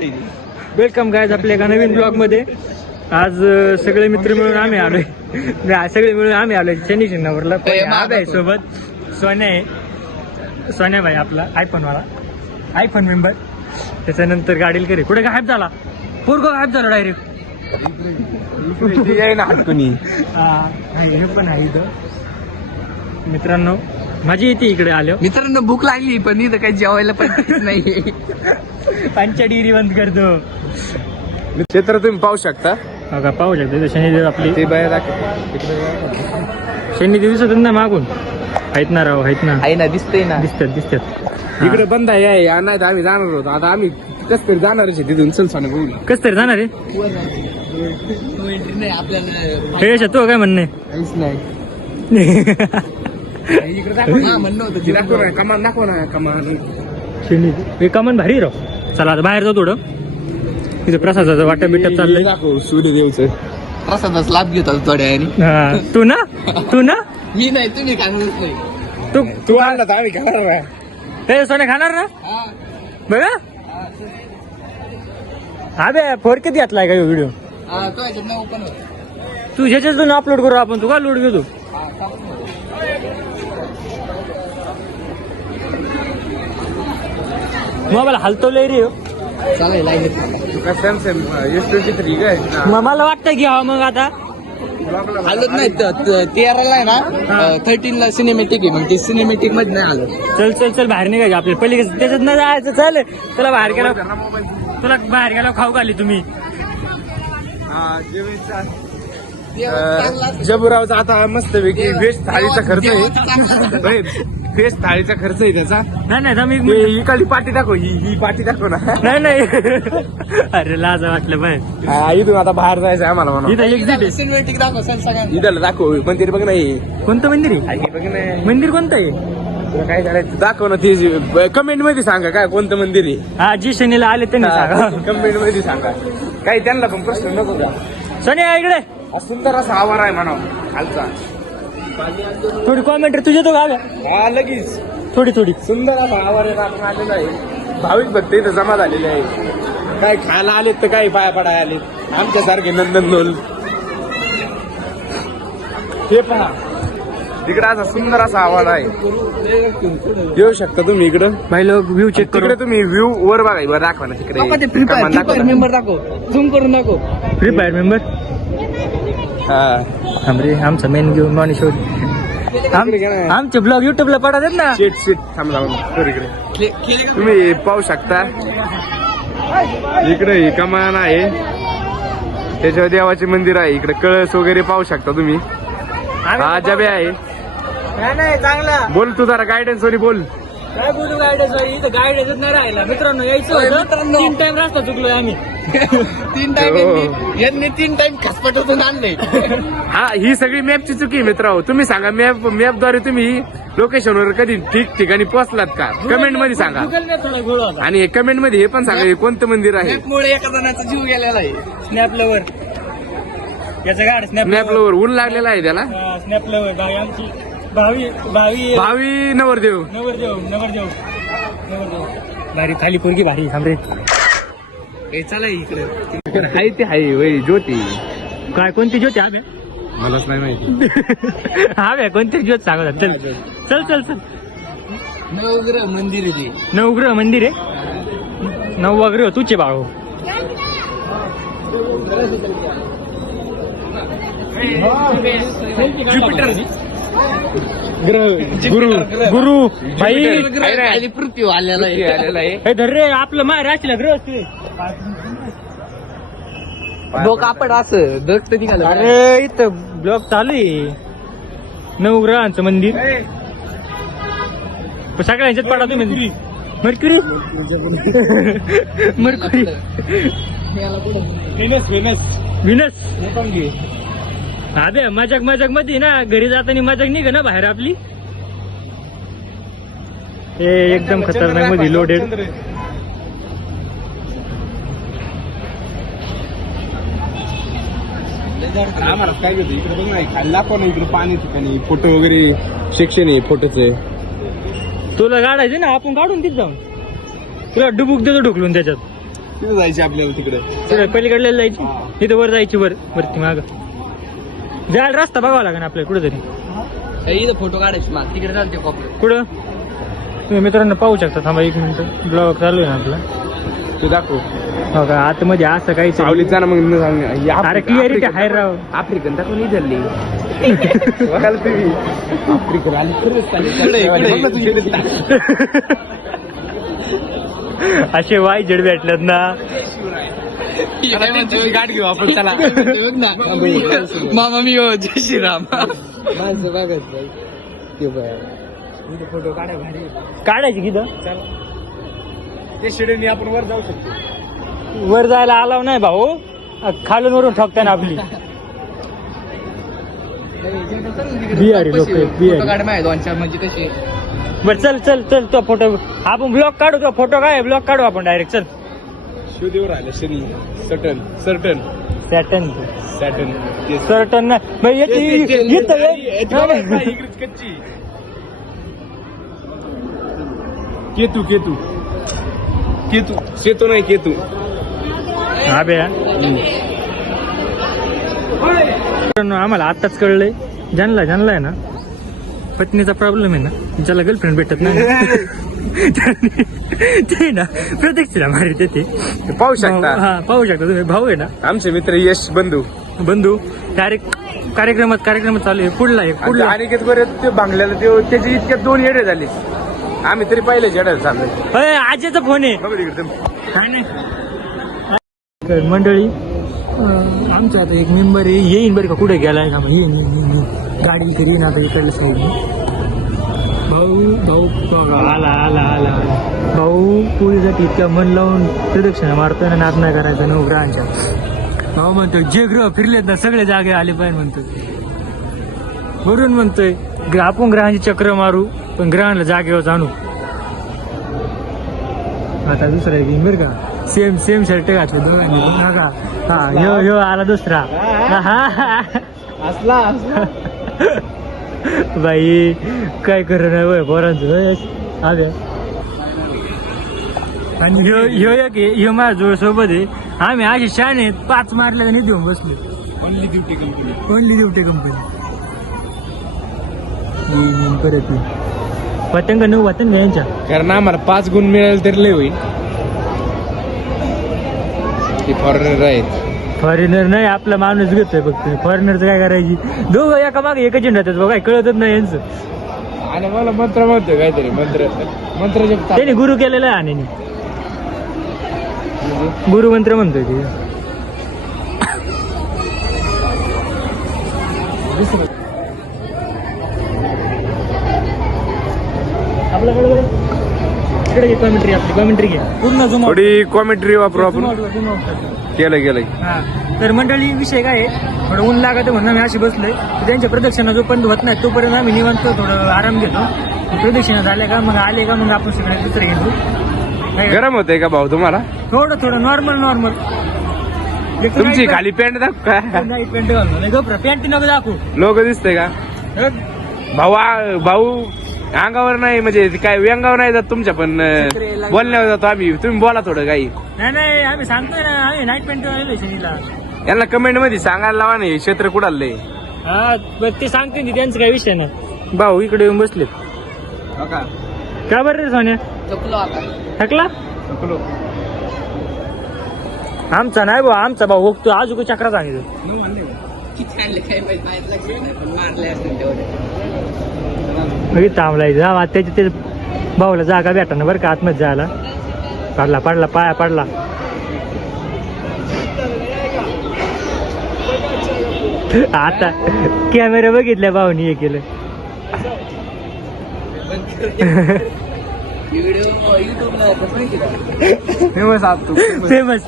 Welcome guys आपल्या एका नवीन blog मध्ये. आज सगळे मित्र मिळून आम्ही आलोय. शनी शिंगणापूरला आहे सोबत सोन्या आहे. सोन्या भाई आपला आयफोन मेंबर. त्याच्यानंतर गाडीला करे कुठे गायब झाला, पोरगो गायब झाला डायरेक्ट. हे पण आहे इथं. मित्रांनो माझी येते इकडे आलो. मित्रांनो भूक लागली पण इथं काही जेवायला पण नाही. पंचडीरी बंद करतो. क्षेत्र तुम्ही पाहू शकता. बघा पाहू शकता शनिदेव आपली ते बाहेर शनिदेव दिसत ना मागून. आहेत ना राव, आहेत ना, आहे ना, दिसतंय ना, दिसतात. इकडे बंद आहे. नाही आम्ही जाणार होतो. आता आम्ही कस तरी जाणारच आहे तिथून. चल सांग बघू कस तरी जाणार आहे. एंट्री नाही आपल्याला. हे तो काय म्हणणे काहीच नाही. इकडे दाखव ना. म्हणणं होतं दाखव ना. कमान दाखव ना. कमान हे कमान भारी राव. चला आता बाहेर जाऊ थोडं. तिथे प्रसादाचं वाटप बिटप चाललंय. दाखव सूर्यदेवचं. प्रसादाच लाभ घेतात थोड्या वेळाने. हा तू ना मी नाही, तुम्ही खाणारच नाही. तू आणला तर आम्ही खाणार नाही. हे सोने खाणार ना बघा. हा बे फोर किती घातलाय का व्हिडिओ. तो याच्यात नाही ओपन होत. तू ह्याच्यातून अपलोड करू आपण. तू का लोड घेतो. मोबाईल हलतवलंय रे. चालेल तुका सॅमसंग S23 काय मला वाटतं की हा मग आता हालत नाही. 13ला आहे ना, 13ला सिनेमॅटिक आहे. मग ते सिनेमॅटिक मध्ये नाही आलं. चल बाहेर निघायचं आपल्या पलीकडे. त्याच्यात नाही जायचं. चल तुला बाहेर गेला खाऊ घाली तुम्ही. जबुरावचा आता मस्त पैकी व्हेज थाळीचा खर्च आहे. व्हेज थाळीचा खर्च आहे त्याचा. नाही इकडली पाठी दाखव. ही पाठी दाखव ना. नाही अरे लाज वाटलं बाहेर. इथून आता बाहेर जायचं आम्हाला म्हणून. इथं एक्झिट आहे. सिनेमॅटिक दाखव सगळ्यांना. इथं दाखव मंदिर बघ नाही. कोणतं मंदिर आहे. बघ नाही. मंदिर कोणतं आहे. तुला काय करायचं दाखव ना. ते कमेंट मध्ये सांगा काय कोणतं मंदिर आहे. हा जी शनीला आले त्यांनी सांगा. कमेंट मध्ये सांगा. काही त्यांना पण प्रश्न नको का. सोनिया इकडे. सुंदर असा आवार आहे म्हणा खालचा. थोडी कॉमेंट तुझ्या तो गाव. हा लगेच थोडी सुंदर असा आवार आहे. आपण आलेला आहे. भाविक भक्त इथं जमा झालेले आहे. काय खायला आलेत तर काही पाया पडाय आले. आमच्यासारखे नंदनलोल. हे पहा तिकडे असा सुंदर असा आवाज आहे. येऊ शकता तुम्ही इकडं. भाई लोक व्ह्यू चेक करू. तिकडे तुम्ही व्ह्यू वर बघा. वर दाखवा ना तिकडे. फ्री फायर मेंबर दाखव. झूम करून दाखव. Free fire member. हा रे आमचा मेन घेऊन मॉनिश आमचे ब्लॉग युट्यूबला पडतात ना. सीट थांब जाऊन इकडे तुम्ही पाहू शकता. इकडे ही कमान आहे. त्याच्यावर देवाचे मंदिर आहे. इकडे कळस वगैरे पाहू शकता तुम्ही. हा जबे आहे. नाही चांगला बोल तू जरा गायडन्स वरी बोल. काय बोलू गायडन्स. इथं गायडन्स नाही राहिला. मित्रांनो यायचं होतं. 3 टाइम रस्ता चुकलोय आम्ही. 3 टाइम यांनी 3 टाइम खसपटातून आणले. हा ही सगळी मॅपची चुकी आहे मित्रांनो. तुम्ही सांगा मॅपद्वारे तुम्ही लोकेशनवर कधी ठिकाणी पोहोचलात का. कमेंट मध्ये सांगा. आणि कमेंट मध्ये हे पण सांगा हे कोणतं मंदिर आहे. मुळे एका जणाचा जीव गेलेला आहे. स्नॅप लवर याचं गाड. स्नॅप लवर ऊन लागलेला आहे त्याला. स्नॅप लवर भाई आमची भावी नवरदेव. भारी थाली पोरगी भारी. थांबरे चला इकडे. हाय ते हाय वय ज्योती. काय कोणती ज्योती. हा मलाच नाही माहिती. हा कोणती ज्योत सांगत. चल नवग्रह मंदिर आहे ते. नवग्रह मंदिर आहे. 9वा ग्रह तुझे बाळो. गुरु भाई पृथ्वी आलेला आहे. हे धर रे आपलं माय राशीला ग्रह असते. लोक आपण असं दक्त निघालं. अरे इथं ब्लॉग चालू आहे. 9 ग्रहांचं मंदिर. सगळ्यांच्यात पडा तुम्ही. Mercury Venus. अबे मजाक मध्ये ना घरी जाताना मजाक निघ ना बाहेर आपली. हे एकदम खतरनाक मध्ये लोडेड. आम्हाला काय घेतो इकडे बघ नाही खाल्ला पण इकडे पाणी ठिकाणी फोटो वगैरे सेक्शन आहे फोटोचे. तुला काढायचे ना आपण काढून तिथे जाऊन. तुला डुबुक देतो ढुकलून त्याच्यात. तिथे जायची आपल्याला तिकडे. तिकडे पलीकडल्याला जायची, तिथे वर जायची, वरती माग जायला रस्ता बघावा लागेल आपल्याला कुठेतरी. इथं फोटो काढायची मग तिकडे चालते कॉपरे. कुठं तुम्ही मित्रांनो पाहू शकता. थांबा 1 मिनिट, ब्लॉग चालू आहे ना आपला. तू दाखव. हो का, आतमध्ये असं काही सावलीत जा ना मग. अरे क्लिअरिटी आहे राव. आफ्रिकन दाखव नाही झाली. आफ्रिकन आली असे वाय जड भेटल्यात ना. गाठ घेऊ आपण त्याला. मामा मी हो जय श्रीराम. फोटो काढा भारी. काढायची किती ते शिडीने आपण वर जाऊ शकतो. वर जायला आलाव नाही भाऊ, खालून वरून ठोकता ना आपली. बिहारी लोक आहेत, फोटो बिहारी. काढ माहिती 2-4 म्हणजे कसे. बर चल चल चल, तो फोटो आपण ब्लॉग काढू. तो फोटो काय ब्लॉग काढू आपण डायरेक्ट. चल शोधीवर आले शनी. सटन सर्टन सॅटन सॅटन सर्टन ना कच्ची. केतू केतू केतू शेतू नाही केतू. हा बे आम्हाला आताच कळलंय, ज्यांना आहे ना पत्नीचा प्रॉब्लेम आहे ना, ज्याला गर्लफ्रेंड भेटत नाही ते ना प्रत्यक्षला मारी देते. पाहू शकता. हा पाहू शकता तुम्ही. भाऊ आहे ना आमचे मित्र यश बंधू डायरेक्ट कार्यक्रमात चालू आहे. पुढला अनिकेत बरेच ते बांगल्याला त्याची इतक्यात 2 येडे झाले. आम्ही तरी पहिले जेडायला चाललोय. आजीचा फोन आहे. बघ तिकडे. काय नाही मंडळी, आमचा आता एक मेंबर आहे, येईन बरं का. कुठे गेलाय का येईन गाडी इकडे येईन आता इकडल्या साईडने. भाऊ आला भाऊ पोळीसाठी इतक्या मन लावून प्रदक्षिणा मारतोय ना, नाद नाही करायचं नवग्रहांच्या. भाऊ म्हणतोय जे ग्रह फिरलेत ना सगळे जागे आले पाहिजे म्हणतोय. वरून म्हणतोय आपण ग्रहांची चक्र मारू, पण ग्रहांना जागेवर आणू. आता दुसरा एक बरं का, सेम शर्ट घातले दोघांनी. हा ह्यो आला दुसरा. असला बाई काय करू नाही वय पोरांचं. आणि ह्यो माझ्या जोड सोबत आहे. आम्ही अशी शाने 5 मारल्या नाही देऊन बसले. Only duty company. परत पतंग न वतंग यांच्या. कारण आम्हाला 5 गुण मिळाले तरी लय होईल. ते फॉरेनर आहेत. फॉरेनर नाही, आपला माणूस घेतोय फक्त. फॉरेनरचं काय करायची, दोघं एका मागे एकच राहतात बघा, कळतच नाही यांचं. आणि मला मंत्र म्हणतोय काहीतरी मंत्र जप. त्याने गुरु केलेलं आहे. आणि गुरु मंत्र म्हणतोय ते. आपल्याकडे इकडे कॉमेंट्री, आपली कॉमेंट्री घ्या पूर्ण जुमा. थोडी कॉमेंट्री वापरू आपण. केलंय. हा तर मंडळी विषय काय आहे, थोडं ऊन लागत म्हणून आम्ही अशी बसलोय. त्यांच्या प्रदक्षिणा जोपर्यंत होत नाही तोपर्यंत आम्ही निवांत थोडं आराम घेतो. प्रदक्षिणा झाल्या का मग आले का मग आपण सगळे दुसरे घेतो. गरम होतंय का भाऊ तुम्हाला? थोडं नॉर्मल. तुमची खाली पॅन्ट दाखव का? नाही पॅन्ट घालून नाही गप्र, पॅन्ट नको दाखवू. लोक दिसतंय का भाऊ? अंगावर नाही म्हणजे काय व्यंगावर नाही जात तुमच्या, पण बोलण्यावर जातो आम्ही. तुम्ही बोला थोडं काही. नाही आम्ही सांगतोय ना, आम्ही नाईट पॅन्ट आलेलो शनीला. यांना कमेंट मध्ये सांगायला लावा नाही क्षेत्र कुडालय. हा ते सांगते ती, त्यांचं काही विषय नाही. भाऊ इकडे येऊन बसलेत का बरं रे सोन्या? थकला आमचा नाही भाऊ, आमचा भाऊ होतो आजू चक्रा सांगितलं. थांबलाय जा त्याच्या भाऊला जागा भेटा ना बरं का आतमध्ये जायला. पडला पाया पडला. आता कॅमेरा बघितल्या भाऊनी हे केलं. Famous famous